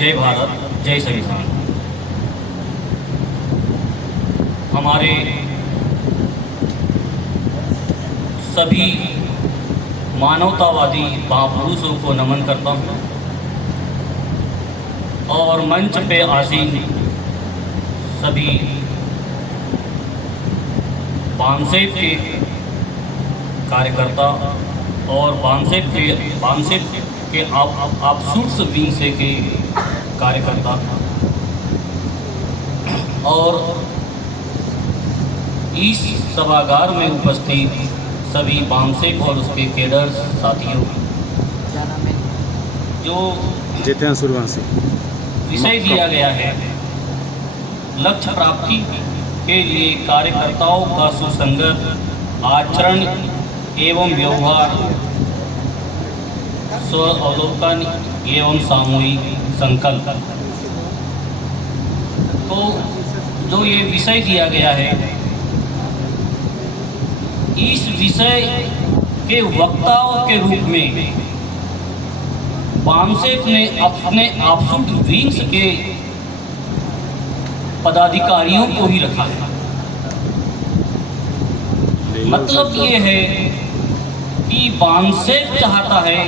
जय भारत, जय संविधान। हमारे सभी मानवतावादी महापुरुषों को नमन करता हूँ और मंच पे आसीन सभी बामसेब के कार्यकर्ता और बामसेब के आउटसोर्स विंग से के कार्यकर्ता और इस सभागार में उपस्थित सभी बामसेब और उसके केडर्स साथियों, जो विषय दिया गया है लक्ष्य प्राप्ति के लिए कार्यकर्ताओं का सुसंगत आचरण एवं व्यवहार, स्व अवलोकन एवं सामूहिक संकल्प। तो जो ये विषय दिया गया है, इस विषय के वक्ताओं के रूप में बामसेब ने अपने आउटसोर्स विंग्स के पदाधिकारियों को ही रखा है। मतलब ये है कि बामसेब चाहता है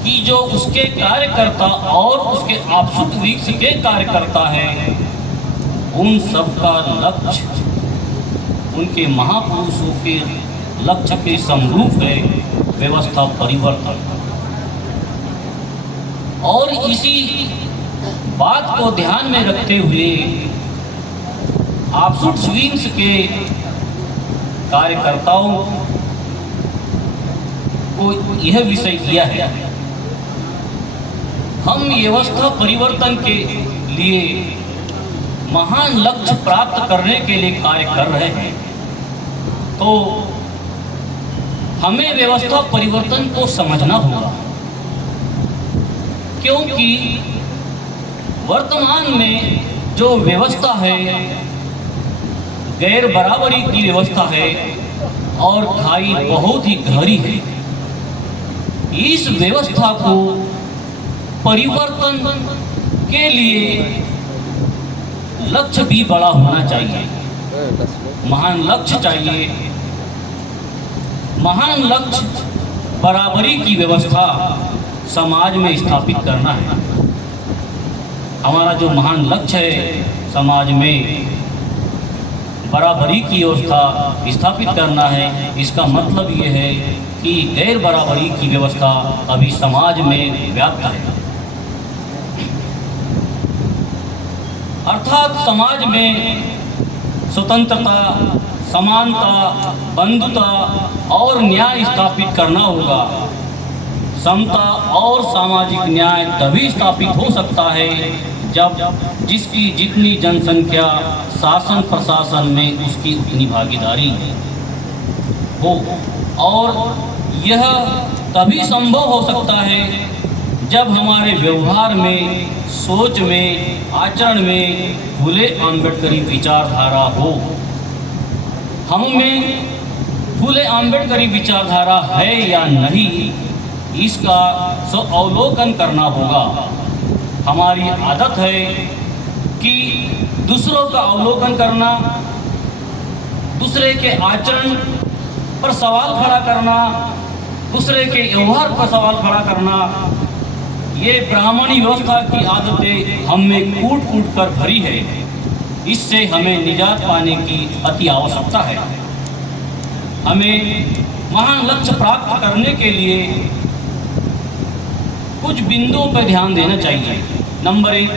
कि जो उसके कार्यकर्ता और उसके आउटसोर्स विंग्स के कार्यकर्ता हैं, उन सबका लक्ष्य उनके महापुरुषों के लक्ष्य के समरूप है व्यवस्था परिवर्तन। और इसी बात को ध्यान में रखते हुए आउटसोर्स विंग्स के कार्यकर्ताओं को यह विषय दिया है। हम व्यवस्था परिवर्तन के लिए महान लक्ष्य प्राप्त करने के लिए कार्य कर रहे हैं, तो हमें व्यवस्था परिवर्तन को समझना होगा, क्योंकि वर्तमान में जो व्यवस्था है गैर बराबरी की व्यवस्था है और खाई बहुत ही गहरी है। इस व्यवस्था को परिवर्तन के लिए लक्ष्य भी बड़ा होना चाहिए, महान लक्ष्य चाहिए। महान लक्ष्य बराबरी की व्यवस्था समाज में स्थापित करना है। हमारा जो महान लक्ष्य है समाज में बराबरी की व्यवस्था स्थापित करना है। इसका मतलब ये है कि गैर बराबरी की व्यवस्था अभी समाज में व्याप्त है, अर्थात समाज में स्वतंत्रता, समानता, बंधुता और न्याय स्थापित करना होगा। समता और सामाजिक न्याय तभी स्थापित हो सकता है जब जिसकी जितनी जनसंख्या शासन प्रशासन में उसकी उतनी भागीदारी हो, और यह तभी संभव हो सकता है जब हमारे व्यवहार में, सोच में, आचरण में फूले आम्बेडकरी विचारधारा हो। हम में फूले आम्बेडकरी विचारधारा है या नहीं, इसका अवलोकन करना होगा। हमारी आदत है कि दूसरों का अवलोकन करना, दूसरे के आचरण पर सवाल खड़ा करना, दूसरे के व्यवहार पर सवाल खड़ा करना, ये ब्राह्मणी व्यवस्था की आदतें हम में कूट कूट कर भरी है। इससे हमें निजात पाने की अति आवश्यकता है। हमें महान लक्ष्य प्राप्त करने के लिए कुछ बिंदुओं पर ध्यान देना चाहिए। नंबर 1,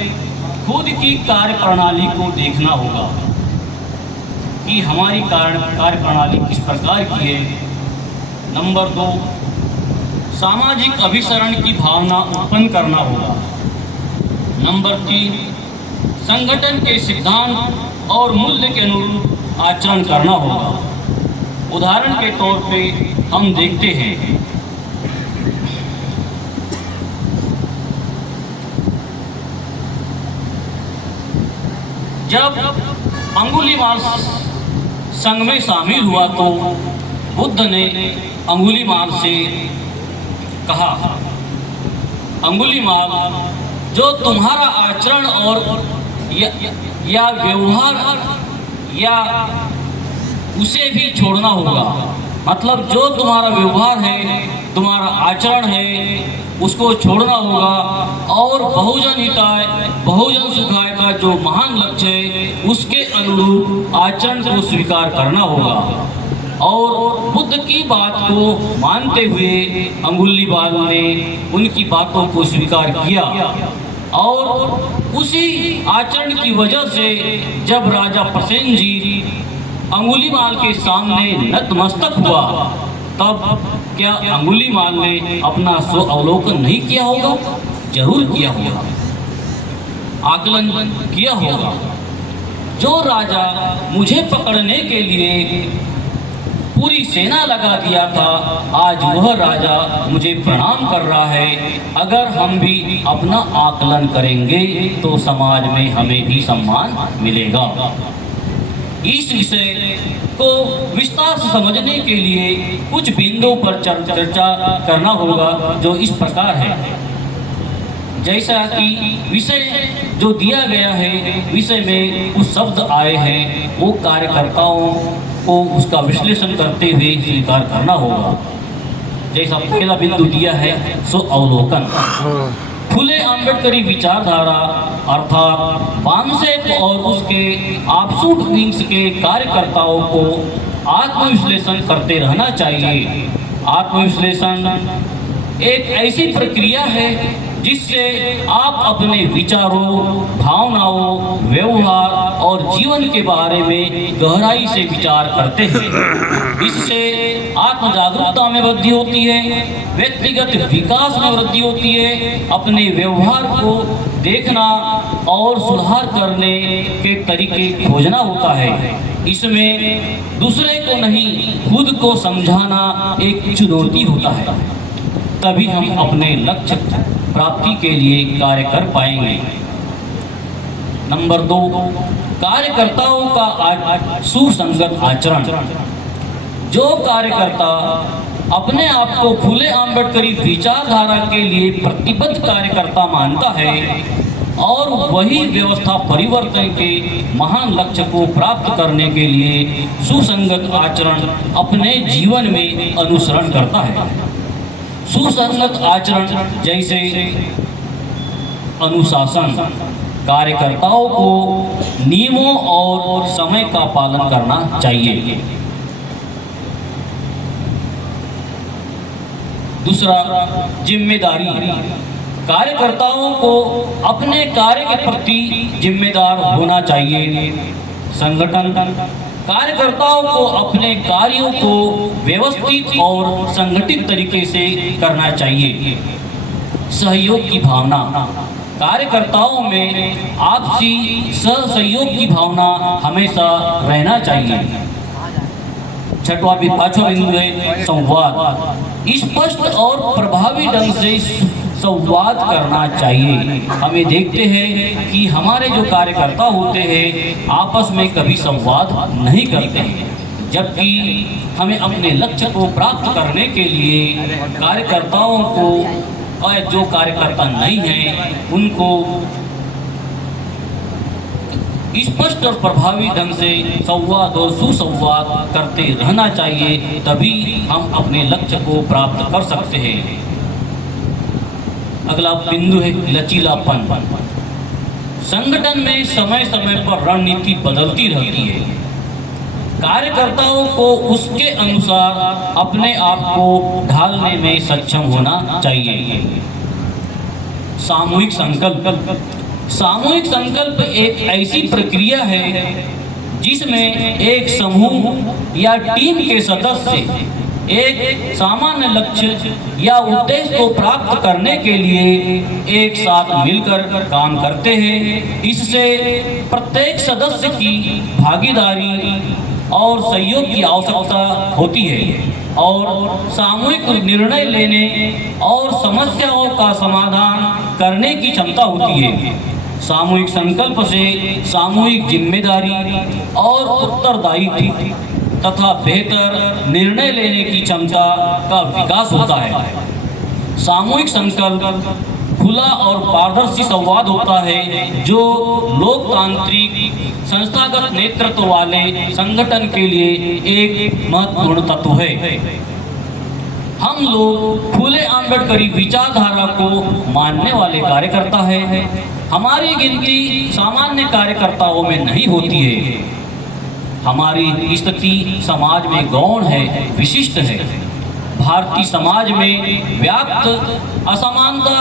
खुद की कार्य प्रणाली को देखना होगा कि हमारी कार्य प्रणाली किस प्रकार की है। नंबर 2, सामाजिक अभिसरण की भावना उत्पन्न करना होगा। नंबर 3, संगठन के सिद्धांत और मूल्य के अनुरूप आचरण करना होगा। उदाहरण के तौर पे हम देखते हैं जब अंगुलीमाल संघ में शामिल हुआ तो बुद्ध ने अंगुलीमाल से कहा, अंगुलीमाल जो तुम्हारा आचरण और या व्यवहार या उसे भी छोड़ना होगा। मतलब जो तुम्हारा व्यवहार है, तुम्हारा आचरण है, उसको छोड़ना होगा और बहुजन हिताय बहुजन सुखाय का जो महान लक्ष्य है उसके अनुरूप आचरण को स्वीकार करना होगा। और बुद्ध की बात को मानते हुए अंगुलीमाल ने उनकी बातों को स्वीकार किया और उसी आचरण की वजह से जब राजा प्रसेनजीत अंगुलीमाल के सामने नतमस्तक हुआ, तब क्या अंगुलीमाल ने अपना स्व अवलोकन नहीं किया होगा? जरूर किया होगा, आकलन किया होगा। जो राजा मुझे पकड़ने के लिए पूरी सेना लगा दिया था, आज वह राजा मुझे प्रणाम कर रहा है। अगर हम भी अपना आकलन करेंगे तो समाज में हमें भी सम्मान मिलेगा। इस विषय को विस्तार से समझने के लिए कुछ बिंदुओं पर चर्चा करना होगा, जो इस प्रकार है। जैसा कि विषय जो दिया गया है, विषय में कुछ शब्द आए हैं, वो कार्यकर्ताओं को उसका विश्लेषण करते हुए स्वीकार करना होगा। जैसा पहला बिंदु दिया है, सो अवलोकन। फुले आम्बेडकरी विचारधारा अर्थात बामसेफ और उसके ऑफशूट विंग्स के कार्यकर्ताओं को आत्मविश्लेषण करते रहना चाहिए। आत्मविश्लेषण एक ऐसी प्रक्रिया है जिससे आप अपने विचारों, भावनाओं, व्यवहार और जीवन के बारे में गहराई से विचार करते हैं। इससे आत्म जागरूकता में वृद्धि होती है, व्यक्तिगत विकास में वृद्धि होती है, अपने व्यवहार को देखना और सुधार करने के तरीके खोजना होता है। इसमें दूसरे को नहीं, खुद को समझाना एक चुनौती होता है। तभी हम अपने लक्ष्य प्राप्ति के लिए कार्य कर पाएंगे। नंबर 2, कार्यकर्ताओं का सुसंगत आचरण। जो कार्यकर्ता अपने आप को फुले आम्बेडकरी विचारधारा के लिए प्रतिबद्ध कार्यकर्ता मानता है और वही व्यवस्था परिवर्तन के महान लक्ष्य को प्राप्त करने के लिए सुसंगत आचरण अपने जीवन में अनुसरण करता है। सुसंगत आचरण जैसे अनुशासन, कार्यकर्ताओं को नियमों और समय का पालन करना चाहिए। दूसरा, जिम्मेदारी। कार्यकर्ताओं को अपने कार्य के प्रति जिम्मेदार होना चाहिए। संगठन कार्यकर्ताओं को अपने कार्यों को व्यवस्थित और संगठित तरीके से करना चाहिए। सहयोग की भावना। कार्यकर्ताओं में आपसी सहयोग की भावना हमेशा रहना चाहिए। पांचवा बिंदु है संवाद। स्पष्ट और प्रभावी ढंग से संवाद करना चाहिए। हमें देखते हैं कि हमारे जो कार्यकर्ता होते हैं आपस में कभी संवाद नहीं करते हैं, जबकि हमें अपने लक्ष्य को प्राप्त करने के लिए कार्यकर्ताओं को और जो कार्यकर्ता नहीं हैं उनको स्पष्ट और प्रभावी ढंग से संवाद और सुसंवाद करते रहना चाहिए। तभी हम अपने लक्ष्य को प्राप्त कर सकते हैं। अगला बिंदु है लचीलापन। संगठन में समय समय पर रणनीति बदलती रहती है। कार्यकर्ताओं को उसके अनुसार अपने आप को ढालने में सक्षम होना चाहिए। सामूहिक संकल्प। सामूहिक संकल्प एक ऐसी प्रक्रिया है जिसमें एक समूह या टीम के सदस्य एक सामान्य लक्ष्य या उद्देश्य को प्राप्त करने के लिए एक साथ मिलकर काम करते हैं। इससे प्रत्येक सदस्य की भागीदारी और सहयोग की आवश्यकता होती है और सामूहिक निर्णय लेने और समस्याओं का समाधान करने की क्षमता होती है। सामूहिक संकल्प से सामूहिक जिम्मेदारी और उत्तरदायित्व तथा बेहतर निर्णय लेने की क्षमता का विकास होता है। सामूहिक संकल्प खुला और पारदर्शी संवाद होता है, जो लोकतांत्रिक संस्थागत नेतृत्व वाले संगठन के लिए एक महत्वपूर्ण तत्व है। हम लोग फूले आम्बेडकरी विचारधारा को मानने वाले कार्यकर्ता हैं। हमारी गिनती सामान्य कार्यकर्ताओं में नहीं होती है। हमारी स्थिति समाज में गौण है, विशिष्ट है। भारतीय समाज में व्याप्त असमानता,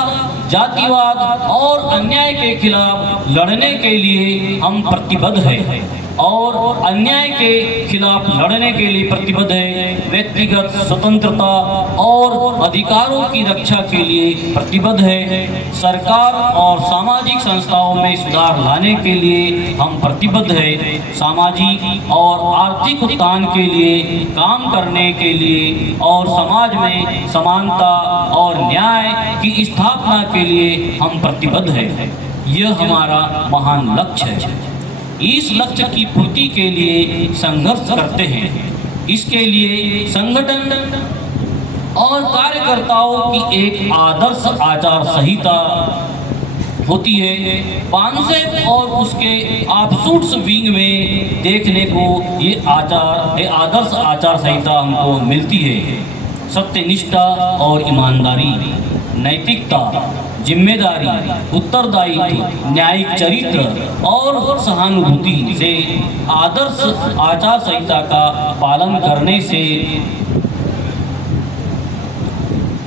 जातिवाद और अन्याय के खिलाफ लड़ने के लिए हम प्रतिबद्ध हैं और अन्याय के खिलाफ लड़ने के लिए प्रतिबद्ध है। व्यक्तिगत स्वतंत्रता और अधिकारों की रक्षा के लिए प्रतिबद्ध है। सरकार और सामाजिक संस्थाओं में सुधार लाने के लिए हम प्रतिबद्ध है। सामाजिक और आर्थिक उत्थान के लिए काम करने के लिए और समाज में समानता और न्याय की स्थापना के लिए हम प्रतिबद्ध है। यह हमारा महान लक्ष्य है। इस लक्ष्य की पूर्ति के लिए संघर्ष करते हैं। इसके लिए संगठन और कार्यकर्ताओं की एक आदर्श आचार संहिता होती है। पानसेप और उसके आउटसोर्स विंग में देखने को ये आदर्श आचार संहिता हमको मिलती है। सत्यनिष्ठा और ईमानदारी, नैतिकता, जिम्मेदारी, उत्तरदायित्व, न्यायिक चरित्र और सहानुभूति से आदर्श आचार संहिता का पालन करने से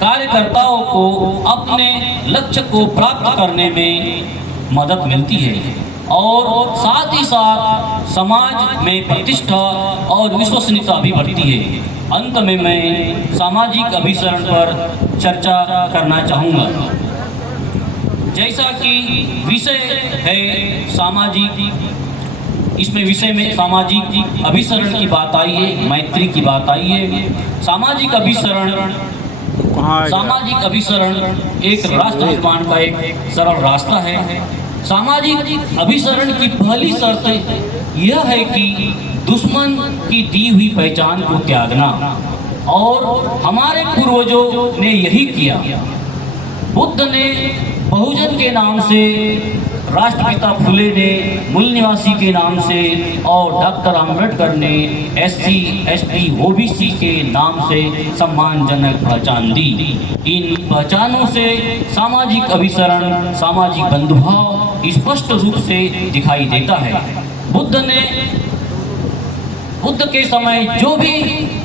कार्यकर्ताओं को अपने लक्ष्य को प्राप्त करने में मदद मिलती है और साथ ही साथ समाज में प्रतिष्ठा और विश्वसनीयता भी बढ़ती है। अंत में मैं सामाजिक अभिसरण पर चर्चा करना चाहूँगा। जैसा कि विषय है सामाजिक, इसमें विषय में सामाजिक अभिसरण की बात आई है, मैत्री की बात आई है। सामाजिक अभिसरण एक राष्ट्र निर्माण का एक सरल रास्ता है। सामाजिक अभिसरण की पहली शर्त यह है कि दुश्मन की दी हुई पहचान को त्यागना, और हमारे पूर्वजों ने यही किया। बुद्ध ने बहुजन के नाम से, राष्ट्रपिता फुले ने मूल निवासी के नाम से और डॉक्टर आम्बेडकर ने SC, ST, OBC के नाम से सम्मानजनक पहचान दी। इन पहचानों से सामाजिक अभिसरण, सामाजिक बंधुभाव स्पष्ट रूप से दिखाई देता है। बुद्ध के समय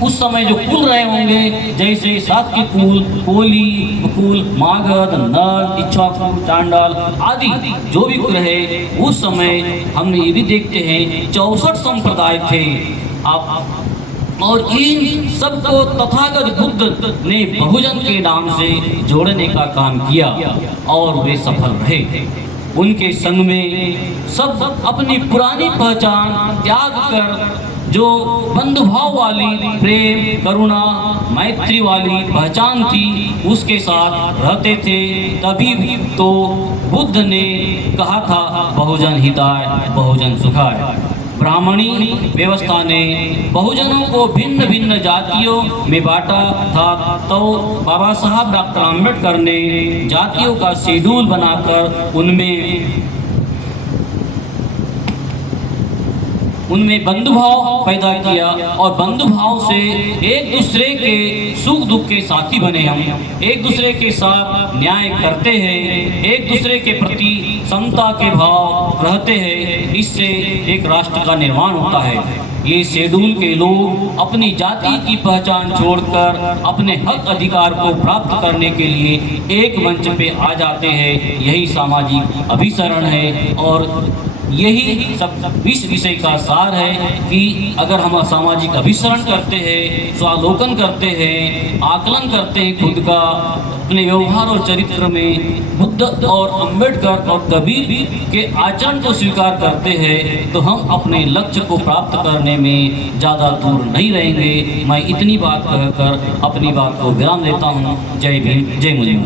उस समय जो कुल रहे होंगे, जैसे सात्विक कुल, कोली कुल, मागध, नर, इक्ष्वाकु, चांडाल आदि जो भी कुल रहे, उस समय हमने ये भी देखते हैं 64 संप्रदाय थे। और इन सबको तथागत बुद्ध ने बहुजन के नाम से जोड़ने का काम किया और वे सफल रहे। उनके संग में सब अपनी पुरानी पहचान त्याग कर जो बंधुभाव वाली, प्रेम, करुणा, मैत्री वाली पहचान थी, उसके साथ रहते थे। तभी तो बुद्ध ने कहा था, बहुजन हिताय बहुजन सुखाय। ब्राह्मणी व्यवस्था ने बहुजनों को भिन्न भिन्न जातियों में बांटा था, तो बाबा साहब डॉक्टर आम्बेडकर ने जातियों का शेड्यूल बनाकर उनमें बंधुभाव पैदा किया और बंधुभाव से एक दूसरे के सुख दुख के साथी बने। हम एक दूसरे के साथ न्याय करते हैं, एक दूसरे के प्रति समता के भाव रहते हैं। इससे एक राष्ट्र का निर्माण होता है। ये शेड्यूल के लोग अपनी जाति की पहचान छोड़कर अपने हक अधिकार को प्राप्त करने के लिए एक मंच पे आ जाते हैं। यही सामाजिक अभिसरण है और यही सब इस विषय का सार है कि अगर हम सामाजिक अभिसरण करते हैं, स्वावलोकन करते हैं, आकलन करते हैं खुद का, अपने व्यवहार और चरित्र में बुद्ध और अंबेडकर और कबीर के आचरण को स्वीकार करते हैं, तो हम अपने लक्ष्य को प्राप्त करने में ज़्यादा दूर नहीं रहेंगे। मैं इतनी बात कहकर अपनी बात को विराम देता हूँ। जय भीम, जय मुनि।